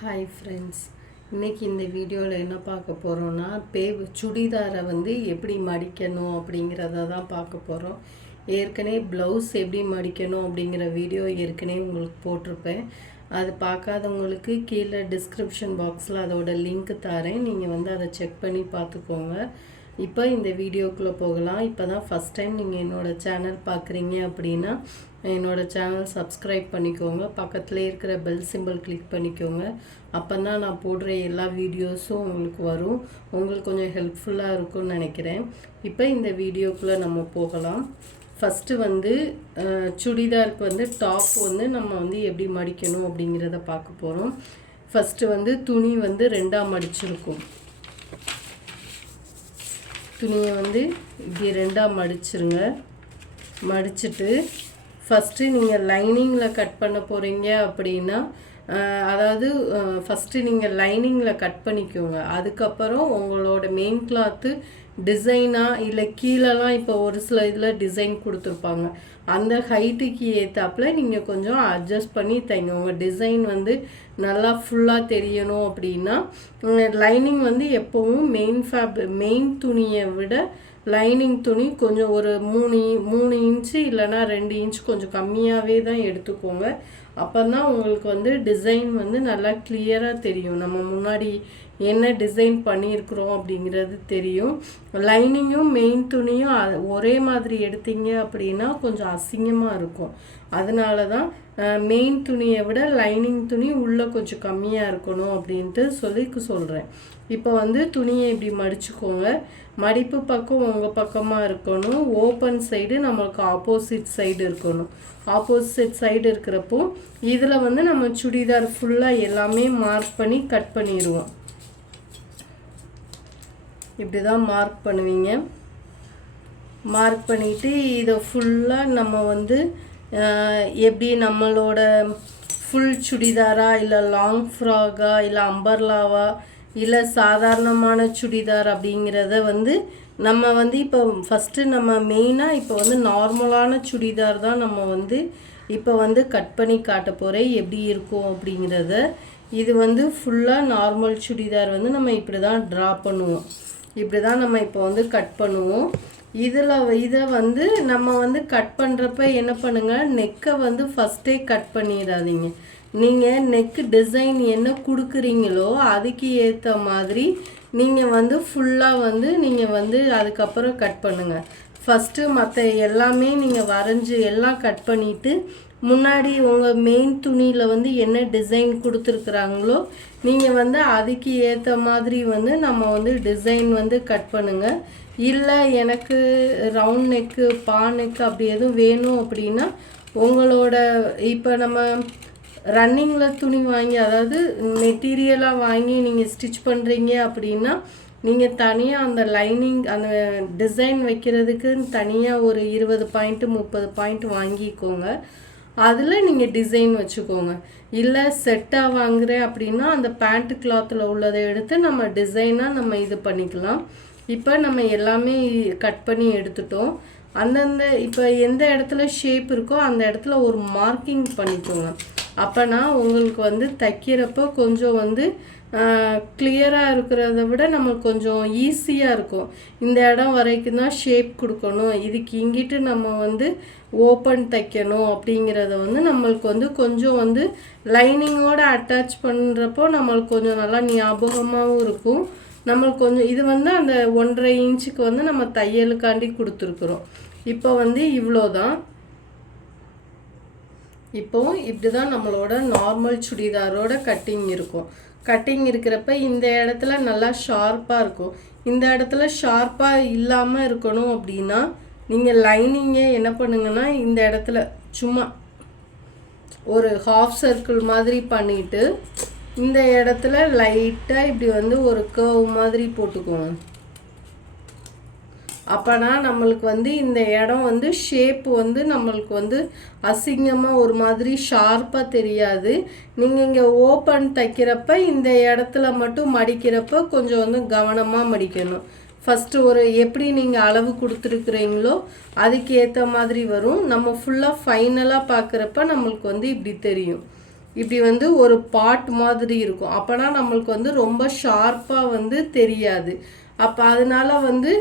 Hi friends இன்னைக்கு இந்த வீடியோவில் என்ன பார்க்க போகிறோன்னா பே சுடிதாரை வந்து எப்படி மடிக்கணும் அப்படிங்கிறத தான் பார்க்க போகிறோம் ஏற்கனவே ப்ளவுஸ் எப்படி மடிக்கணும் அப்படிங்கிற வீடியோ ஏற்கனவே உங்களுக்கு போட்டிருப்பேன். அது பார்க்காதவங்களுக்கு கீழே டிஸ்கிரிப்ஷன் பாக்ஸில் அதோட லிங்க் தரேன். நீங்கள் வந்து அதை செக் பண்ணி பார்த்துக்கோங்க. இப்போ இந்த வீடியோக்குள்ளே போகலாம். இப்போ தான் ஃபஸ்ட் டைம் நீங்கள் என்னோடய சேனல் பார்க்குறீங்க அப்படின்னா என்னோடய சேனல் சப்ஸ்கிரைப் பண்ணிக்கோங்க. பக்கத்தில் இருக்கிற பெல் சிம்பிள் கிளிக் பண்ணிக்கோங்க. அப்போ தான் நான் போடுற எல்லா வீடியோஸும் உங்களுக்கு வரும். உங்களுக்கு கொஞ்சம் ஹெல்ப்ஃபுல்லாக இருக்கும்னு நினைக்கிறேன். இப்போ இந்த வீடியோக்குள்ளே நம்ம போகலாம். ஃபஸ்ட்டு வந்து சுடிதாருக்கு வந்து டாப் வந்து நம்ம வந்து எப்படி மடிக்கணும் அப்படிங்கிறத பார்க்க போகிறோம் ஃபஸ்ட்டு வந்து துணி வந்து ரெண்டாக மடிச்சிருக்கும். துணியை வந்து இப்படி ரெண்டாக மடிச்சிருங்க. மடிச்சுட்டு ஃபஸ்ட்டு நீங்கள் லைனிங்கில் கட் பண்ண போகிறீங்க அப்படின்னா அதாவது ஃபஸ்ட்டு நீங்கள் லைனிங்கில் கட் பண்ணிக்கோங்க. அதுக்கப்புறம் உங்களோட மெயின் கிளாத்து டிசைனாக இல்லை கீழேலாம் இப்போ ஒரு சில இதில் டிசைன் கொடுத்துருப்பாங்க. அந்த ஹைட்டுக்கு ஏற்றாப்புல நீங்கள் கொஞ்சம் அட்ஜஸ்ட் பண்ணி தைங்க. உங்கள் டிசைன் வந்து நல்லா ஃபுல்லாக தெரியணும் அப்படின்னா லைனிங் வந்து எப்போவும் மெயின் ஃபேப் மெயின் துணியை விட லைனிங் துணி கொஞ்சம் ஒரு மூணு மூணு இன்ச்சு இல்லைன்னா ரெண்டு இன்ச் கொஞ்சம் கம்மியாகவே தான் எடுத்துக்கோங்க. அப்போ தான் உங்களுக்கு வந்து டிசைன் வந்து நல்லா கிளியராக தெரியும். நம்ம முன்னாடி என்ன டிசைன் பண்ணியிருக்கிறோம் அப்படிங்கிறது தெரியும். லைனிங்கும் மெயின் துணியும் ஒரே மாதிரி எடுத்தீங்க அப்படின்னா கொஞ்சம் அசிங்கமாக இருக்கும். அதனால தான் மெயின் துணியை விட லைனிங் துணி உள்ளே கொஞ்சம் கம்மியாக இருக்கணும் அப்படின்ட்டு சொல்லி சொல்கிறேன் இப்போ வந்து துணியை இப்படி மடிச்சுக்கோங்க. மடிப்பு பக்கம் உங்கள் பக்கமாக இருக்கணும். ஓப்பன் சைடு நம்மளுக்கு ஆப்போசிட் சைடு இருக்கணும். ஆப்போசிட் சைடு இருக்கிறப்போ இதில் வந்து நம்ம சுடிதார் ஃபுல்லாக எல்லாமே மார்க் பண்ணி கட் பண்ணிடுவோம் இப்படி தான் மார்க் பண்ணுவீங்க. மார்க் பண்ணிவிட்டு இதை ஃபுல்லாக நம்ம வந்து எப்படி நம்மளோட ஃபுல் சுடிதாரா இல்லை லாங் ஃப்ராகா இல்லை அம்பர்லாவா இல்லை சாதாரணமான சுடிதார் அப்படிங்கிறத வந்து நம்ம வந்து இப்போ ஃபஸ்ட்டு நம்ம மெயினாக இப்போ வந்து நார்மலான சுடிதார் தான் நம்ம வந்து இப்போ வந்து கட் பண்ணி காட்ட போகிறேன் எப்படி இருக்கும் அப்படிங்கிறத இது வந்து ஃபுல்லாக நார்மல் சுடிதார் வந்து நம்ம இப்படி தான் ட்ரா பண்ணுவோம். இப்படி தான் நம்ம இப்போ வந்து கட் பண்ணுவோம். இதில் இதை வந்து நம்ம வந்து கட் பண்ணுறப்ப என்ன பண்ணுங்கள் நெக்கை வந்து ஃபஸ்ட்டே கட் பண்ணிடாதீங்க. நீங்கள் நெக்கு டிசைன் என்ன கொடுக்குறீங்களோ அதுக்கு ஏற்ற மாதிரி நீங்கள் வந்து ஃபுல்லாக வந்து நீங்கள் வந்து அதுக்கப்புறம் கட் பண்ணுங்கள் ஃபஸ்ட்டு மற்ற எல்லாமே நீங்கள் வரைஞ்சி எல்லாம் கட் பண்ணிவிட்டு முன்னாடி உங்கள் மெயின் துணியில் வந்து என்ன டிசைன் கொடுத்துருக்குறாங்களோ நீங்கள் வந்து அதுக்கு ஏற்ற மாதிரி வந்து நம்ம வந்து டிசைன் வந்து கட் பண்ணுங்கள் இல்லை எனக்கு ரவுண்ட் நெக்கு பா நெக்கு அப்படி எதுவும் வேணும் அப்படின்னா உங்களோட இப்போ நம்ம ரன்னிங்கில் துணி வாங்கி அதாவது மெட்டீரியலாக வாங்கி நீங்கள் ஸ்டிச் பண்ணுறீங்க அப்படின்னா நீங்கள் தனியாக அந்த லைனிங் அந்த டிசைன் வைக்கிறதுக்குன்னு தனியாக ஒரு இருபது பாயிண்ட்டு முப்பது பாயிண்ட் வாங்கிக்கோங்க. அதில் நீங்கள் டிசைன் வச்சுக்கோங்க. இல்லை செட்டாக வாங்குறேன் அப்படின்னா அந்த பேண்ட் கிளாத்தில் உள்ளதை எடுத்து நம்ம டிசைனாக நம்ம இது பண்ணிக்கலாம். இப்போ நம்ம எல்லாமே கட் பண்ணி எடுத்துட்டோம். அந்தந்த இப்போ எந்த இடத்துல ஷேப் இருக்கோ அந்த இடத்துல ஒரு மார்க்கிங் பண்ணிக்கோங்க. அப்போனா உங்களுக்கு வந்து தைக்கிறப்போ கொஞ்சம் வந்து கிளியராக இருக்கிறத விட நமக்கு கொஞ்சம் ஈஸியாக இருக்கும். இந்த இடம் வரைக்கும் தான் ஷேப் கொடுக்கணும். இதுக்கு இங்கிட்டு நம்ம வந்து ஓப்பன் தைக்கணும் அப்படிங்கிறத வந்து நம்மளுக்கு வந்து கொஞ்சம் வந்து லைனிங்கோட அட்டாச் பண்ணுறப்போ நம்மளுக்கு கொஞ்சம் நல்லா ஞாபகமாகவும் இருக்கும். நம்மளுக்கு கொஞ்சம் இது வந்து அந்த ஒன்றரை இன்ச்சுக்கு வந்து நம்ம தையலுக்காண்டி கொடுத்துருக்குறோம். இப்போ வந்து இவ்வளோ தான் இப்போ இப்படி தான் நம்மளோட நார்மல் சுடிதாரோட கட்டிங் இருக்கும். கட்டிங் இருக்கிறப்ப இந்த இடத்துல நல்லா ஷார்ப்பாக இருக்கும். இந்த இடத்துல ஷார்ப்பாக இல்லாமல் இருக்கணும் அப்படின்னா நீங்கள் லைனிங்கை என்ன பண்ணுங்கன்னா இந்த இடத்துல சும்மா ஒரு ஹாஃப் சர்க்கிள் மாதிரி பண்ணிட்டு இந்த இடத்துல லைட்டாக இப்படி வந்து ஒரு கர்வ் மாதிரி போட்டுக்கோங்க. அப்போனா நம்மளுக்கு வந்து இந்த இடம் வந்து ஷேப் வந்து நம்மளுக்கு வந்து அசிங்கமாக ஒரு மாதிரி ஷார்ப்பாக தெரியாது. நீங்கள் இங்கே ஓப்பன் தைக்கிறப்ப இந்த இடத்துல மட்டும் மடிக்கிறப்ப கொஞ்சம் வந்து கவனமாக மடிக்கணும். ஃபஸ்ட்டு ஒரு எப்படி நீங்கள் அளவு கொடுத்துருக்குறீங்களோ அதுக்கு ஏற்ற மாதிரி வரும். நம்ம ஃபுல்லாக ஃபைனலாக பார்க்குறப்ப நம்மளுக்கு வந்து இப்படி தெரியும். இப்படி வந்து ஒரு பாட் மாதிரி இருக்கும். அப்போனா நம்மளுக்கு வந்து ரொம்ப ஷார்ப்பாக வந்து தெரியாது. அப்போ அதனால வந்து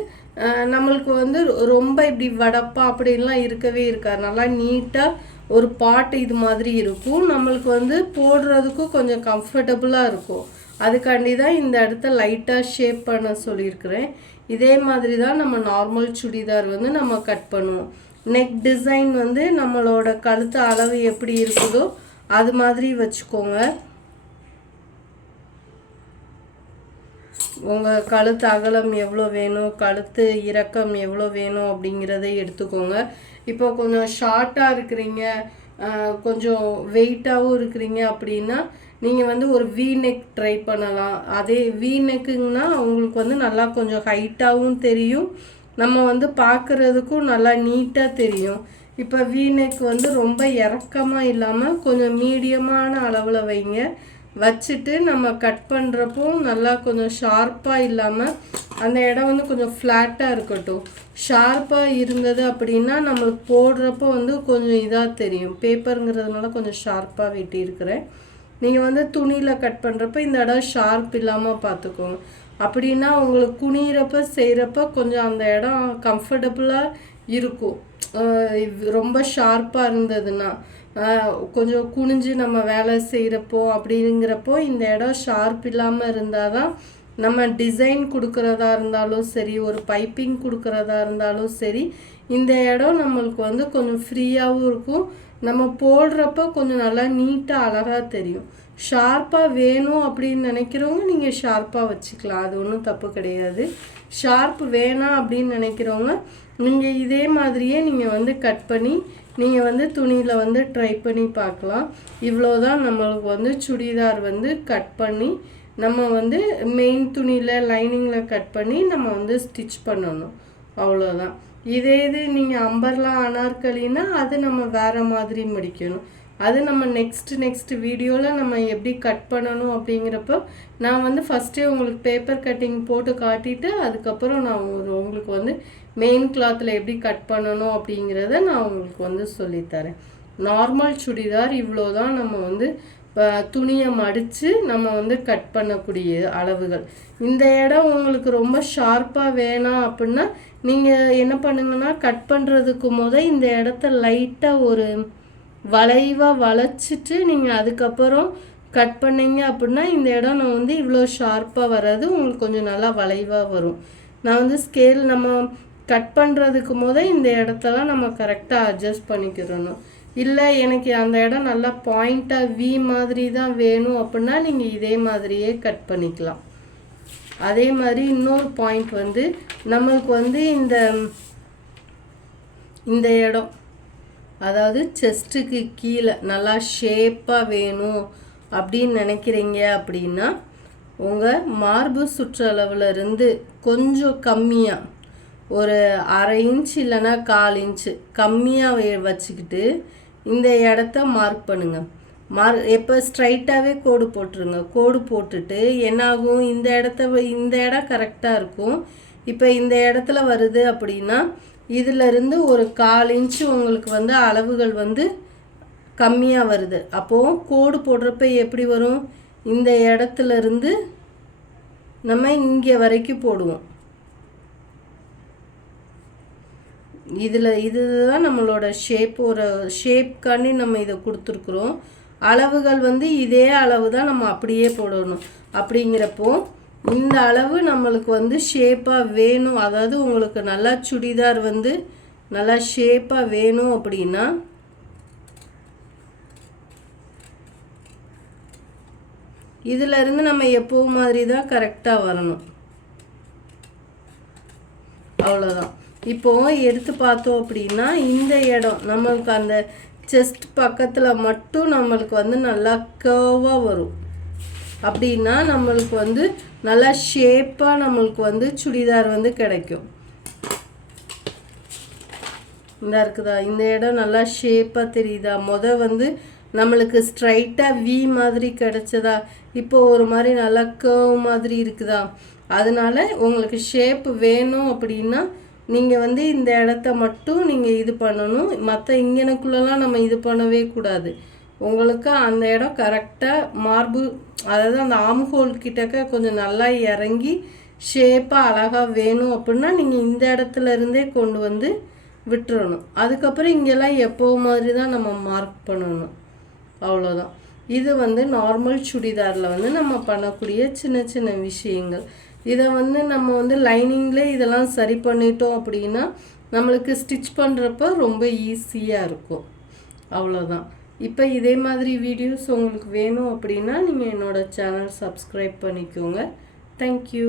நம்மளுக்கு வந்து ரொம்ப இப்படி வடப்பா அப்படின்லாம் இருக்கவே இருக்காது. நல்லா நீட்டாக ஒரு பாட்டு இது மாதிரி இருக்கும். நம்மளுக்கு வந்து போடுறதுக்கும் கொஞ்சம் கம்ஃபர்டபுளாக இருக்கும். அதுக்காண்டி தான் இந்த இடத்த லைட்டாக ஷேப் பண்ண சொல்லியிருக்கிறேன். இதே மாதிரி தான் நம்ம நார்மல் சுடிதார் வந்து நம்ம கட் பண்ணுவோம். நெக் டிசைன் வந்து நம்மளோட கழுத்து அளவு எப்படி இருக்குதோ அது மாதிரி வச்சுக்கோங்க. உங்கள் கழுத்து அகலம் எவ்வளோ வேணும் கழுத்து இறக்கம் எவ்வளோ வேணும் அப்படிங்கிறத எடுத்துக்கோங்க. இப்போ கொஞ்சம் ஷார்ட்டாக இருக்கிறீங்க கொஞ்சம் வெயிட்டாகவும் இருக்கிறீங்க அப்படின்னா நீங்கள் வந்து ஒரு வி நெக் ட்ரை பண்ணலாம். அதே வி நெக்குங்கன்னா உங்களுக்கு வந்து நல்லா கொஞ்சம் ஹைட்டாகவும் தெரியும். நம்ம வந்து பார்க்குறதுக்கும் நல்லா நீட்டாக தெரியும். இப்போ வி நெக் வந்து ரொம்ப இறக்கமாக இல்லாமல் கொஞ்சம் மீடியமான அளவில் வைங்க. வச்சுட்டு நம்ம கட் பண்ணுறப்போ நல்லா கொஞ்சம் ஷார்ப்பாக இல்லாமல் அந்த இடம் வந்து கொஞ்சம் ஃப்ளாட்டாக இருக்கட்டும். ஷார்ப்பாக இருந்தது அப்படின்னா நம்மளுக்கு போடுறப்போ வந்து கொஞ்சம் இதாக தெரியும். பேப்பருங்கிறதுனால கொஞ்சம் ஷார்ப்பாக வெட்டியிருக்கிறேன் நீங்கள் வந்து துணியில் கட் பண்ணுறப்ப இந்த இடம் ஷார்ப் இல்லாமல் பார்த்துக்கோங்க அப்படின்னா உங்களுக்கு குனியிறப்ப செய்கிறப்ப கொஞ்சம் அந்த இடம் கம்ஃபர்டபுளாக இருக்கும். இது ரொம்ப ஷார்ப்பாக இருந்ததுன்னா கொஞ்சம் குனிஞ்சு நம்ம வேலை செய்கிறப்போ அப்படிங்கிறப்போ இந்த இடம் ஷார்ப் இல்லாமல் இருந்தால் தான் நம்ம டிசைன் கொடுக்குறதா இருந்தாலும் சரி ஒரு பைப்பிங் கொடுக்குறதா இருந்தாலும் சரி இந்த இடம் நம்மளுக்கு வந்து கொஞ்சம் ஃப்ரீயாகவும் இருக்கும். நம்ம போடுறப்ப கொஞ்சம் நல்லா நீட்டாக அழகாக தெரியும். ஷார்ப்பாக வேணும் அப்படின்னு நினைக்கிறவங்க நீங்கள் ஷார்ப்பாக வச்சுக்கலாம். அது ஒன்றும் தப்பு கிடையாது. ஷார்ப் வேணாம் அப்படின்னு நினைக்கிறவங்க நீங்கள் இதே மாதிரியே நீங்கள் வந்து கட் பண்ணி நீங்கள் வந்து துணியில் வந்து ட்ரை பண்ணி பார்க்கலாம். இவ்வளோ தான் நம்மளுக்கு வந்து சுடிதார் வந்து கட் பண்ணி நம்ம வந்து மெயின் துணியில் லைனிங்கில் கட் பண்ணி நம்ம வந்து ஸ்டிச் பண்ணணும். அவ்வளோதான் இதே இது நீங்கள் அம்பர்லா அனார்கலின்னா அது நம்ம வேறு மாதிரி மடிக்கணும். அது நம்ம நெக்ஸ்ட் நெக்ஸ்ட் வீடியோவில் நம்ம எப்படி கட் பண்ணணும் அப்படிங்கிறப்போ நான் வந்து ஃபஸ்ட்டே உங்களுக்கு பேப்பர் கட்டிங் போட்டு காட்டிட்டு அதுக்கப்புறம் நான் ஒரு உங்களுக்கு வந்து மெயின் கிளாத்தில் எப்படி கட் பண்ணணும் அப்படிங்கிறத நான் உங்களுக்கு வந்து சொல்லித்தரேன். நார்மல் சுடிதார் இவ்வளோ தான் நம்ம வந்து இப்போ துணியை மடித்து நம்ம வந்து கட் பண்ணக்கூடிய அளவுகள். இந்த இடம் உங்களுக்கு ரொம்ப ஷார்ப்பாக வேணாம் அப்படின்னா நீங்கள் என்ன பண்ணுங்கன்னா கட் பண்ணுறதுக்கு முத இந்த இடத்த லைட்டாக ஒரு வளைவாக வளைச்சிட்டு நீங்கள் அதுக்கப்புறம் கட் பண்ணீங்க அப்படின்னா இந்த இடம் நான் வந்து இவ்வளோ ஷார்ப்பாக வராது. உங்களுக்கு கொஞ்சம் நல்லா வளைவாக வரும். நான் வந்து ஸ்கேல் நம்ம கட் பண்ணுறதுக்கு போதே இந்த இடத்தெல்லாம் நம்ம கரெக்டாக அட்ஜஸ்ட் பண்ணிக்கிறணும். இல்லை எனக்கு அந்த இடம் நல்லா பாயிண்ட்டாக வி மாதிரி தான் வேணும் அப்படின்னா நீங்கள் இதே மாதிரியே கட் பண்ணிக்கலாம். அதே மாதிரி இன்னொரு பாயிண்ட் வந்து நம்மளுக்கு வந்து இந்த இந்த இடம் அதாவது செஸ்ட்டுக்கு கீழே நல்லா ஷேப்பாக வேணும் அப்படின்னு நினைக்கிறீங்க அப்படின்னா உங்கள் மார்பு சுற்றளவுலேருந்து கொஞ்சம் கம்மியாக ஒரு அரை இன்ச் இல்லைன்னா கால் இன்ச்சு கம்மியாக வச்சுக்கிட்டு இந்த இடத்த மார்க் பண்ணுங்க. மார்க் எப்போ ஸ்ட்ரைட்டாகவே கோடு போட்டுருங்க. கோடு போட்டுட்டு என்னாகும்? இந்த இடத்த இந்த இடம் கரெக்டாக இருக்கும். இப்போ இந்த இடத்துல வருது அப்படின்னா இதிலிருந்து ஒரு கால் இன்ச்சு உங்களுக்கு வந்து அளவுகள் வந்து கம்மியாக வருது. அப்போது கோடு போடுறப்ப எப்படி வரும்? இந்த இடத்துலருந்து நம்ம இங்கே வரைக்கும் போடுவோம். இதில் இதுதான் நம்மளோட ஷேப் ஒரு ஷேப்காண்டி நம்ம இதை கொடுத்துருக்குறோம். அளவுகள் வந்து இதே அளவு தான் நம்ம அப்படியே போடணும். அப்படிங்கிறப்போ இந்த அளவு நம்மளுக்கு வந்து ஷேப்பாக வேணும். அதாவது உங்களுக்கு நல்லா சுடிதார் வந்து நல்லா ஷேப்பாக வேணும் அப்படின்னா இதிலிருந்து நம்ம எப்போ மாதிரி தான் கரெக்டாக வரணும். அவ்வளோதான் இப்போ எடுத்து பார்த்தோம் அப்படின்னா இந்த இடம் நம்மளுக்கு அந்த செஸ்ட் பக்கத்தில் மட்டும் நம்மளுக்கு வந்து நல்லா கேர்வாக வரும். அப்படின்னா நம்மளுக்கு வந்து நல்லா ஷேப்பாக நம்மளுக்கு வந்து சுடிதார் வந்து கிடைக்கும். இந்த இருக்குதா? இந்த இடம் நல்லா ஷேப்பாக தெரியுதா? முத வந்து நம்மளுக்கு ஸ்ட்ரைட்டாக வி மாதிரி கிடைச்சதா? இப்போ ஒரு மாதிரி நல்லா கேர்வ் மாதிரி இருக்குதா? அதனால உங்களுக்கு ஷேப் வேணும் அப்படின்னா நீங்கள் வந்து இந்த இடத்த மட்டும் நீங்கள் இது பண்ணணும். மற்ற இங்கனக்குள்ளெல்லாம் நம்ம இது பண்ணவே கூடாது. உங்களுக்கு அந்த இடம் கரெக்டாக மார்பு அதாவது அந்த ஆம்ஹோல் கிட்டக்க கொஞ்சம் நல்லா இறங்கி ஷேப்பாக அழகாக வேணும் அப்படின்னா நீங்கள் இந்த இடத்துல இருந்தே கொண்டு வந்து விட்டுறணும். அதுக்கப்புறம் இங்கெல்லாம் எப்போ மாதிரி தான் நம்ம மார்க் பண்ணணும். அவ்வளோதான் இது வந்து நார்மல் சுடிதாரில் வந்து நம்ம பண்ணக்கூடிய சின்ன சின்ன விஷயங்கள். இதை வந்து நம்ம வந்து லைனிங்கில் இதெல்லாம் சரி பண்ணிட்டோம் அப்படின்னா நம்மளுக்கு ஸ்டிச் பண்ணுறப்ப ரொம்ப ஈஸியாக இருக்கும். அவ்வளோதான் இப்போ இதே மாதிரி வீடியோஸ் உங்களுக்கு வேணும் அப்படின்னா நீங்கள் என்னோடய சேனல் சப்ஸ்கிரைப் பண்ணிக்கோங்க. தேங்க்யூ